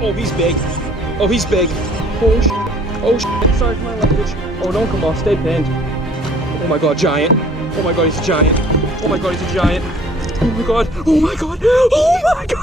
Oh, he's big. Oh, he's big. Oh, shit. Oh, shit. Sorry for my language. Oh, don't come off. Stay pinned. Oh, my God, giant. Oh, my God, he's a giant. Oh, my God, he's a giant. Oh, my God. Oh, my God. Oh, my God.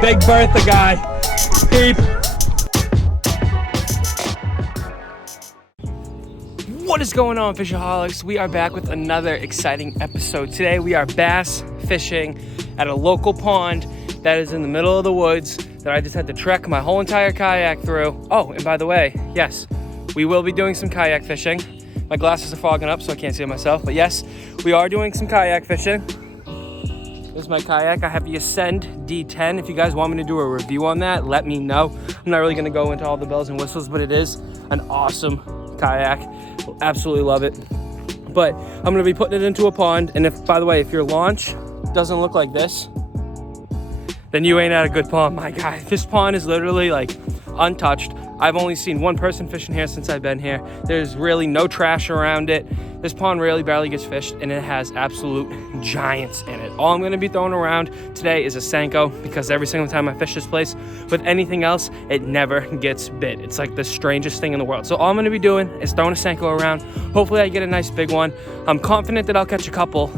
Big Bertha guy. Peep. What is going on, Fishaholics? We are back with another exciting episode. Today we are bass fishing at a local pond that is in the middle of the woods that I just had to trek my whole entire kayak through. Oh, and by the way, yes, we will be doing some kayak fishing. My glasses are fogging up so I can't see myself, but yes, we are doing some kayak fishing. This is my kayak. I have the Ascend D10. If you guys want me to do a review on that, let me know. I'm not really gonna go into all the bells and whistles, but it is an awesome kayak. Absolutely love it. But I'm gonna be putting it into a pond, and if, by the way, if your launch doesn't look like this, then you ain't at a good pond, my guy. This pond is literally like untouched. I've only seen one person fishing here since I've been here. There's really no trash around it. This pond really barely gets fished, and it has absolute giants in it. All I'm gonna be throwing around today is a Senko, because every single time I fish this place with anything else, it never gets bit. It's like the strangest thing in the world. So all I'm gonna be doing is throwing a Senko around. Hopefully I get a nice big one. I'm confident that I'll catch a couple,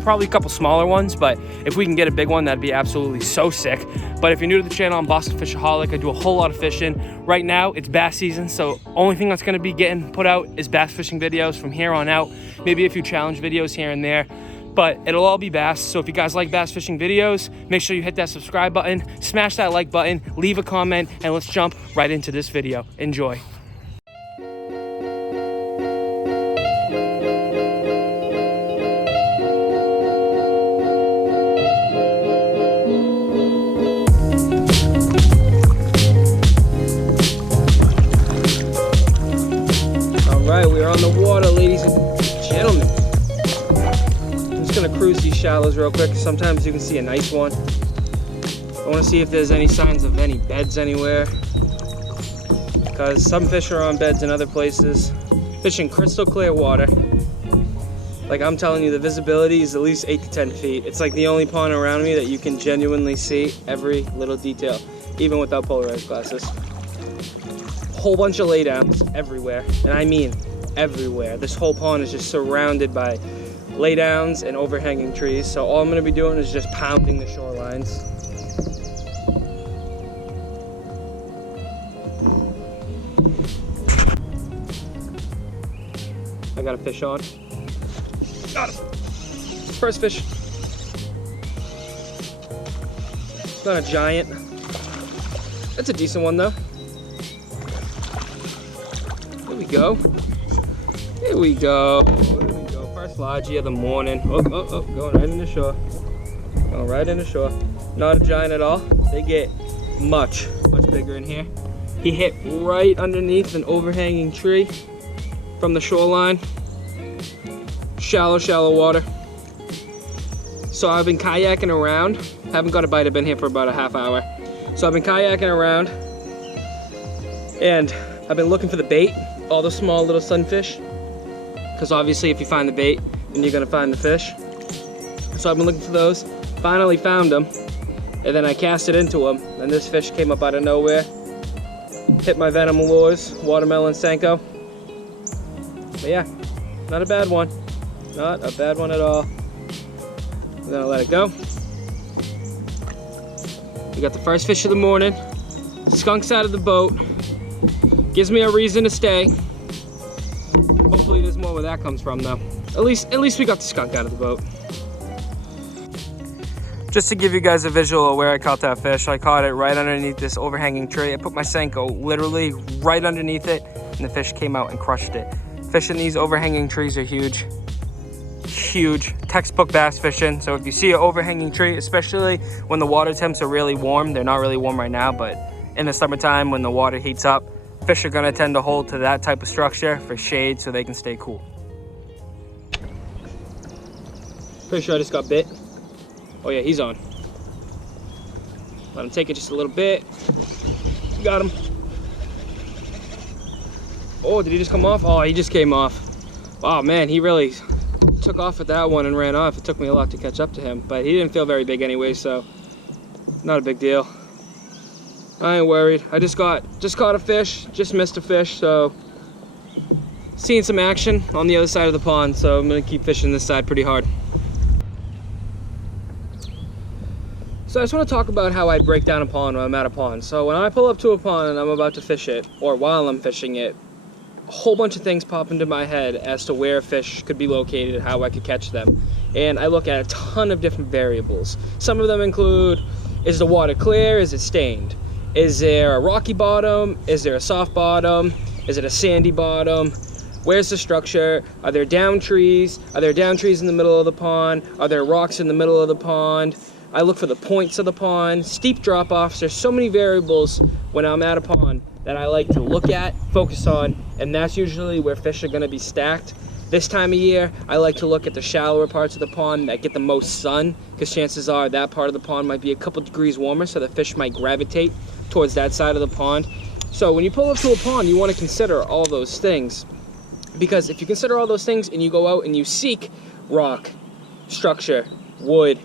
probably a couple smaller ones, but if we can get a big one, that'd be absolutely so sick. But if you're new to the channel, I'm Boston Fishaholic. I do a whole lot of fishing. Right now, it's bass season, so only thing that's gonna be getting put out is bass fishing videos from here on out. Maybe a few challenge videos here and there, but it'll all be bass. So if you guys like bass fishing videos, make sure you hit that subscribe button, smash that like button, leave a comment, and let's jump right into this video. Enjoy. We're on the water, ladies and gentlemen. I'm just gonna cruise these shallows real quick. Sometimes you can see a nice one. I wanna see if there's any signs of any beds anywhere, because some fish are on beds in other places. Fishing crystal clear water. Like, I'm telling you, the visibility is at least 8 to 10 feet. It's like the only pond around me that you can genuinely see every little detail, even without polarized glasses. Whole bunch of laydowns everywhere, and I mean everywhere. This whole pond is just surrounded by laydowns and overhanging trees. So all I'm gonna be doing is just pounding the shorelines. I got a fish on. Got him. First fish. It's not a giant. That's a decent one though. Here we go. Here we go. Here we go. First lodgy of the morning. Oh, going right in the shore. Going right in the shore. Not a giant at all. They get much bigger in here. He hit right underneath an overhanging tree from the shoreline. Shallow water. So I've been kayaking around. Haven't got a bite. I've been here for about a half hour. So I've been kayaking around, and I've been looking for the bait. All the small little sunfish, because obviously if you find the bait, then you're gonna find the fish. So I've been looking for those, finally found them, and then I cast it into them, and this fish came up out of nowhere, hit my Venom Lures, watermelon Senko. But yeah, not a bad one. Not a bad one at all. I'm gonna let it go. We got the first fish of the morning. Skunk's out of the boat. Gives me a reason to stay. Hopefully there's more where that comes from though. At least we got the skunk out of the boat. Just to give you guys a visual of where I caught that fish, I caught it right underneath this overhanging tree. I put my Senko literally right underneath it, and the fish came out and crushed it. Fish in these overhanging trees are huge. Huge. Textbook bass fishing. So if you see an overhanging tree, especially when the water temps are really warm, they're not really warm right now, but in the summertime when the water heats up, fish are gonna tend to hold to that type of structure for shade so they can stay cool. Pretty sure I just got bit. Oh yeah, he's on. Let him take it just a little bit. Got him. Oh, did he just come off? Oh, he just came off. Oh man, he really took off with that one and ran off. It took me a lot to catch up to him, but he didn't feel very big anyway, so not a big deal. I ain't worried. I just caught a fish, just missed a fish, so seeing some action on the other side of the pond, so I'm gonna keep fishing this side pretty hard. So I just want to talk about how I break down a pond when I'm at a pond. So when I pull up to a pond and I'm about to fish it, or while I'm fishing it, a whole bunch of things pop into my head as to where fish could be located and how I could catch them. And I look at a ton of different variables. Some of them include, is the water clear? Is it stained? Is there a rocky bottom? Is there a soft bottom? Is it a sandy bottom? Where's the structure? Are there down trees? Are there down trees in the middle of the pond? Are there rocks in the middle of the pond? I look for the points of the pond, steep drop-offs. There's so many variables when I'm at a pond that I like to look at, focus on, and that's usually where fish are gonna be stacked. This time of year, I like to look at the shallower parts of the pond that get the most sun, because chances are that part of the pond might be a couple degrees warmer, so the fish might gravitate towards that side of the pond. So when you pull up to a pond, you wanna consider all those things, because if you consider all those things and you go out and you seek rock, structure, wood,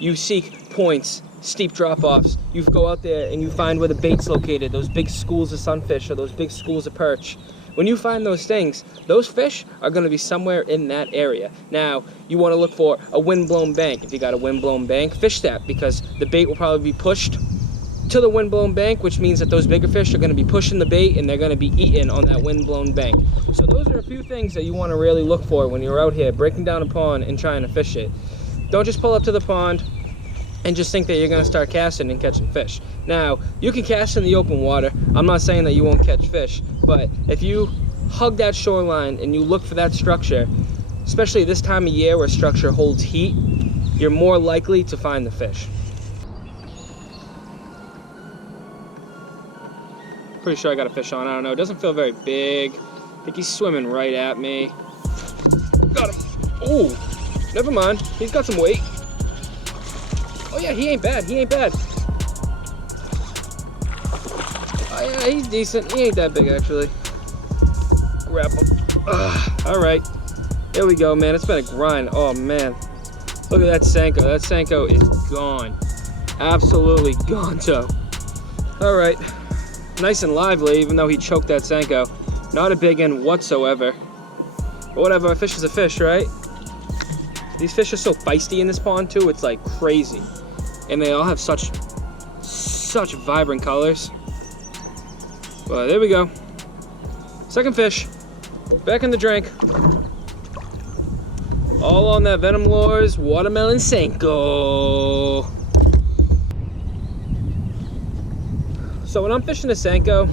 you seek points, steep drop-offs, you go out there and you find where the bait's located, those big schools of sunfish or those big schools of perch. When you find those things, those fish are going to be somewhere in that area. Now, you want to look for a wind-blown bank. If you got a wind-blown bank, fish that, because the bait will probably be pushed to the wind-blown bank, which means that those bigger fish are going to be pushing the bait and they're going to be eaten on that wind-blown bank. So those are a few things that you want to really look for when you're out here breaking down a pond and trying to fish it. Don't just pull up to the pond and just think that you're going to start casting and catching fish. Now, you can cast in the open water. I'm not saying that you won't catch fish, but if you hug that shoreline and you look for that structure, especially this time of year where structure holds heat, you're more likely to find the fish. Pretty sure I got a fish on. I don't know. It doesn't feel very big. I think he's swimming right at me. Got him. Oh, never mind. He's got some weight. Oh yeah, he ain't bad. He ain't bad. Oh yeah, he's decent. He ain't that big actually. Grab him. All right, there we go, man. It's been a grind. Oh man, look at that Senko. That Senko is gone. Absolutely gone. So, all right, nice and lively. Even though he choked that Senko, not a big one whatsoever. But whatever. A fish is a fish, right? These fish are so feisty in this pond too. It's like crazy. And they all have such vibrant colors. Well, there we go. Second fish. Back in the drink. All on that Venom Lures Watermelon Senko. So when I'm fishing a Senko,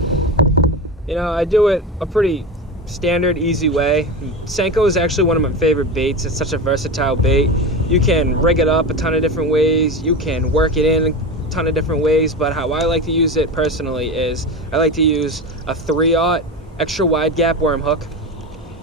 you know, I do it a pretty standard, easy way. Senko is actually one of my favorite baits. It's such a versatile bait. You can rig it up a ton of different ways. You can work it in a ton of different ways, but how I like to use it personally is I like to use a 3/0 extra wide gap worm hook,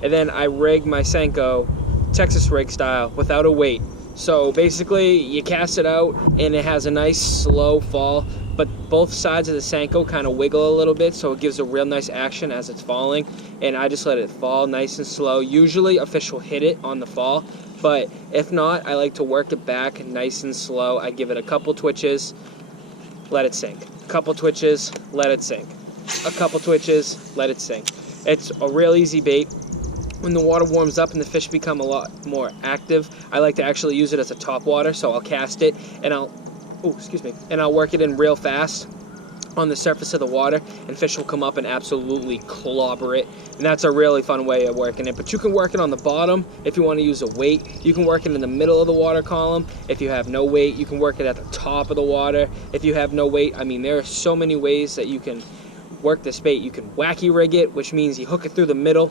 and then I rig my Senko Texas rig style without a weight. So basically you cast it out and it has a nice slow fall, but both sides of the Senko kind of wiggle a little bit, so it gives a real nice action as it's falling, and I just let it fall nice and slow. Usually a fish will hit it on the fall, but if not, I like to work it back nice and slow. I give it a couple twitches, let it sink. A couple twitches, let it sink. A couple twitches, let it sink. It's a real easy bait. When the water warms up and the fish become a lot more active, I like to actually use it as a top water, so I'll cast it and I'll work it in real fast on the surface of the water, and fish will come up and absolutely clobber it. And that's a really fun way of working it. But you can work it on the bottom if you want to use a weight. You can work it in the middle of the water column if you have no weight. You can work it at the top of the water if you have no weight. I mean, there are so many ways that you can work this bait. You can wacky rig it, which means you hook it through the middle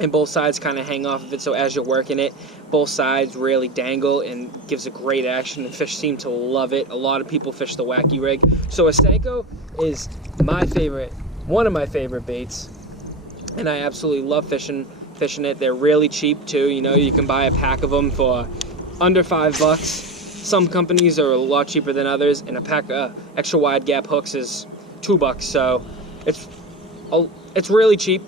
and both sides kind of hang off of it, so as you're working it, both sides really dangle and gives a great action. The fish seem to love it. A lot of people fish the wacky rig. So a Senko is my favorite, one of my favorite baits, and I absolutely love fishing it. They're really cheap too. You know, you can buy a pack of them for under $5. Some companies are a lot cheaper than others, and a pack of extra wide gap hooks is $2. So it's really cheap.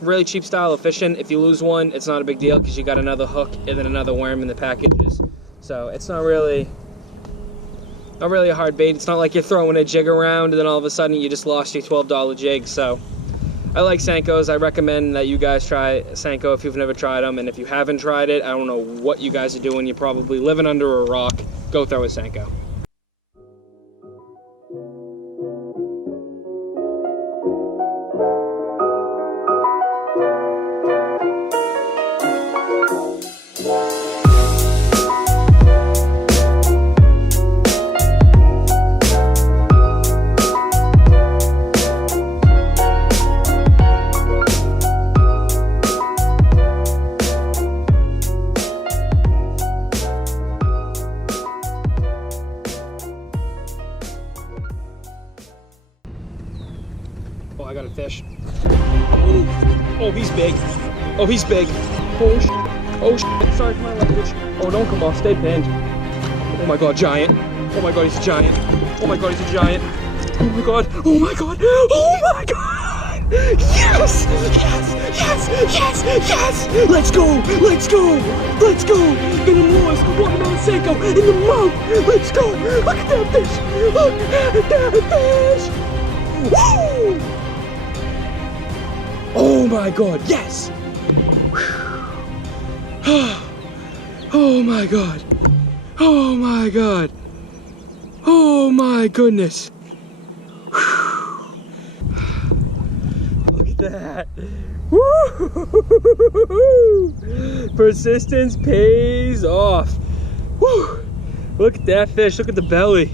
Really cheap style of fishing. If you lose one, it's not a big deal because you got another hook and then another worm in the packages. So it's not really a hard bait. It's not like you're throwing a jig around and then all of a sudden you just lost your $12 jig. So I like Senkos. I recommend that you guys try Senko if you've never tried them. And if you haven't tried it, I don't know what you guys are doing. You're probably living under a rock. Go throw a Senko. Oh, I got a fish. Oh, he's big. Oh, he's big. Oh, shit. Oh, shit. Sorry for my language. Oh, don't come off. Stay pinned. Oh, my God, giant. Oh, my God, he's a giant. Oh, my God, he's a giant. Oh, my God. Oh, my God. Oh, my God. Yes! Yes! Yes! Yes! Yes! Let's go! Let's go! Let's go! Venom Wars, watermelon Senko in the mouth! Let's go! Look at that fish! Look at that fish! Woo! Oh my God, yes! Oh my God. Oh my God. Oh my goodness. Look at that. Woo! Persistence pays off. Woo! Look at that fish. Look at the belly.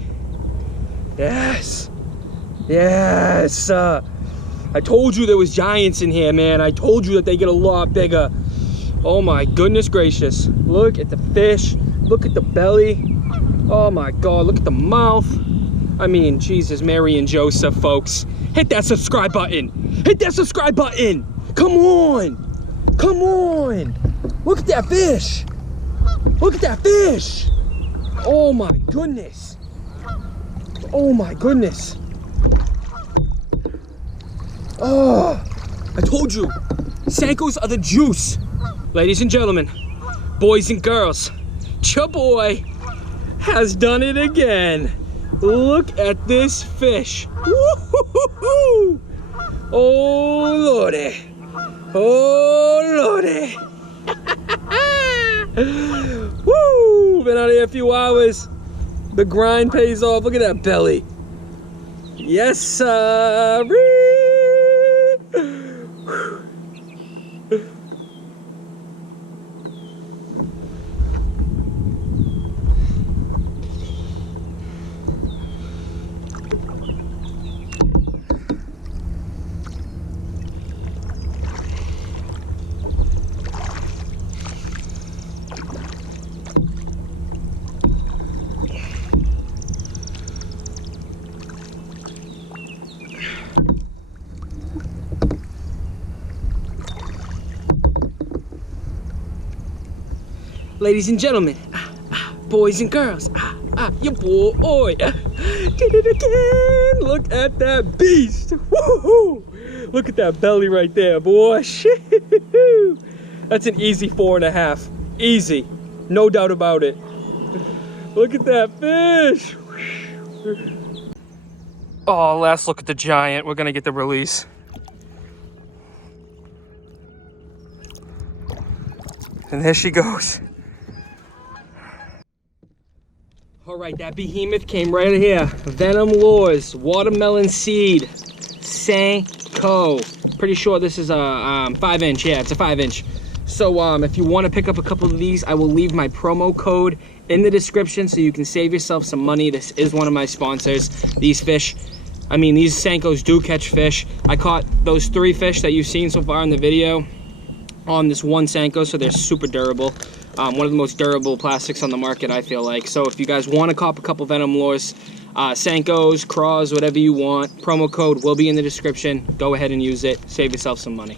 Yes. Yes. I told you there was giants in here, man. I told you that they get a lot bigger. Oh my goodness gracious. Look at the fish. Look at the belly. Oh my God, look at the mouth. I mean, Jesus, Mary and Joseph, folks. Hit that subscribe button. Hit that subscribe button. Come on. Come on. Look at that fish. Look at that fish. Oh my goodness. Oh my goodness. Oh, I told you, Senkos are the juice. Ladies and gentlemen, boys and girls, your boy has done it again. Look at this fish. Woo-hoo-hoo-hoo. Oh Lordy. Oh Lordy. Woo! Been out here a few hours. The grind pays off. Look at that belly. Yes, sir. Ladies and gentlemen, boys and girls, your boy did it again. Look at that beast. Woohoo! Look at that belly right there, boy. That's an easy 4.5. Easy, no doubt about it. Look at that fish. Oh, last look at the giant. We're gonna get the release. And there she goes. All right, that behemoth came right here. Venom Lures, watermelon seed, Senko. Pretty sure this is a 5-inch. Yeah, it's a 5-inch. So if you want to pick up a couple of these, I will leave my promo code in the description so you can save yourself some money. This is one of my sponsors. These fish, I mean, these Senkos do catch fish. I caught those 3 fish that you've seen so far in the video. on this one Senko, so they're super durable. One of the most durable plastics on the market, I feel like. So if you guys want to cop a couple Venom lures, Senkos, craws, whatever you want, promo code will be in the description. Go ahead and use it. Save yourself some money.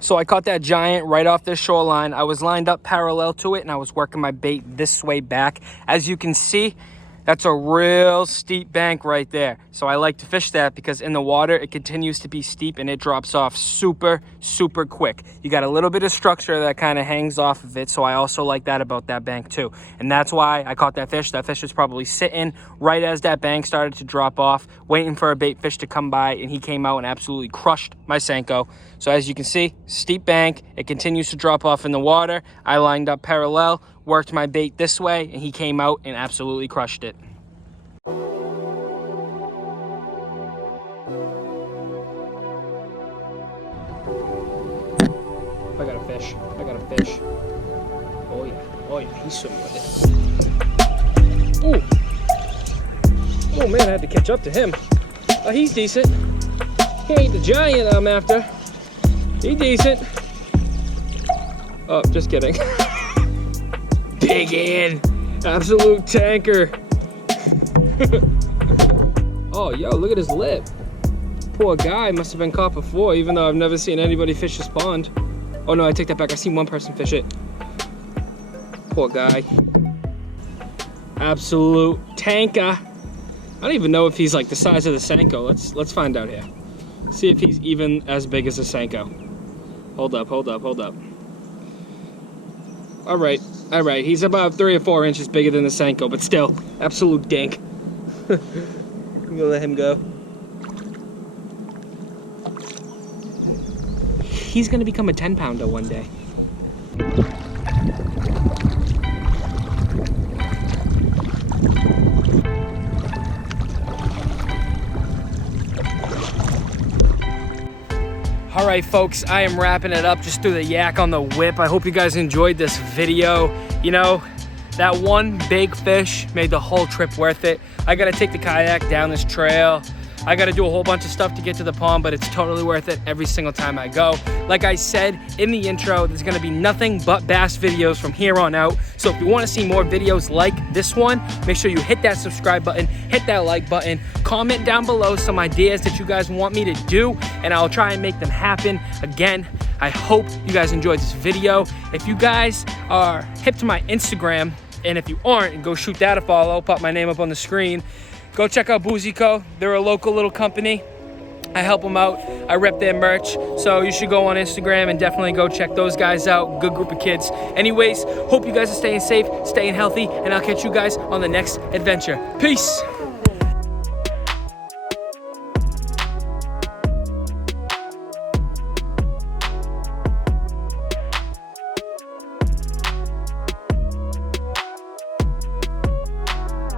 So I caught that giant right off this shoreline. I was lined up parallel to it, and I was working my bait this way back. As you can see, that's a real steep bank right there. So I like to fish that because in the water, it continues to be steep and it drops off super, super quick. You got a little bit of structure that kind of hangs off of it. So I also like that about that bank too. And that's why I caught that fish. That fish was probably sitting right as that bank started to drop off, waiting for a bait fish to come by, and he came out and absolutely crushed my Senko. So as you can see, steep bank, it continues to drop off in the water. I lined up parallel, worked my bait this way, and he came out and absolutely crushed it. I got a fish. I got a fish. Oh yeah. Oh yeah. He's swimming with it. Ooh. Oh man, I had to catch up to him. He's decent. He ain't the giant I'm after. He's decent. Oh, just kidding. Big in. Absolute tanker. Oh, yo, look at his lip. Poor guy, must have been caught before, even though I've never seen anybody fish this pond. Oh no, I take that back. I've seen one person fish it. Poor guy. Absolute tanker. I don't even know if he's like the size of the Senko. Let's find out here. See if he's even as big as a Senko. Hold up. All right. He's about 3 or 4 inches bigger than the Senko, but still, absolute dink. I'm gonna let him go. He's gonna become a 10-pounder one day. All right, folks, I am wrapping it up. Just threw the yak on the whip. I hope you guys enjoyed this video. You know, that one big fish made the whole trip worth it. I gotta take the kayak down this trail. I gotta do a whole bunch of stuff to get to the pond, but it's totally worth it every single time I go. Like I said in the intro, there's gonna be nothing but bass videos from here on out. So if you wanna see more videos like this one, make sure you hit that subscribe button, hit that like button, comment down below some ideas that you guys want me to do, and I'll try and make them happen. Again, I hope you guys enjoyed this video. If you guys are hip to my Instagram, and if you aren't, go shoot that a follow, pop my name up on the screen. Go check out Boozy Co. They're a local little company. I help them out. I rep their merch. So you should go on Instagram and definitely go check those guys out. Good group of kids. Anyways, hope you guys are staying safe, staying healthy, and I'll catch you guys on the next adventure. Peace.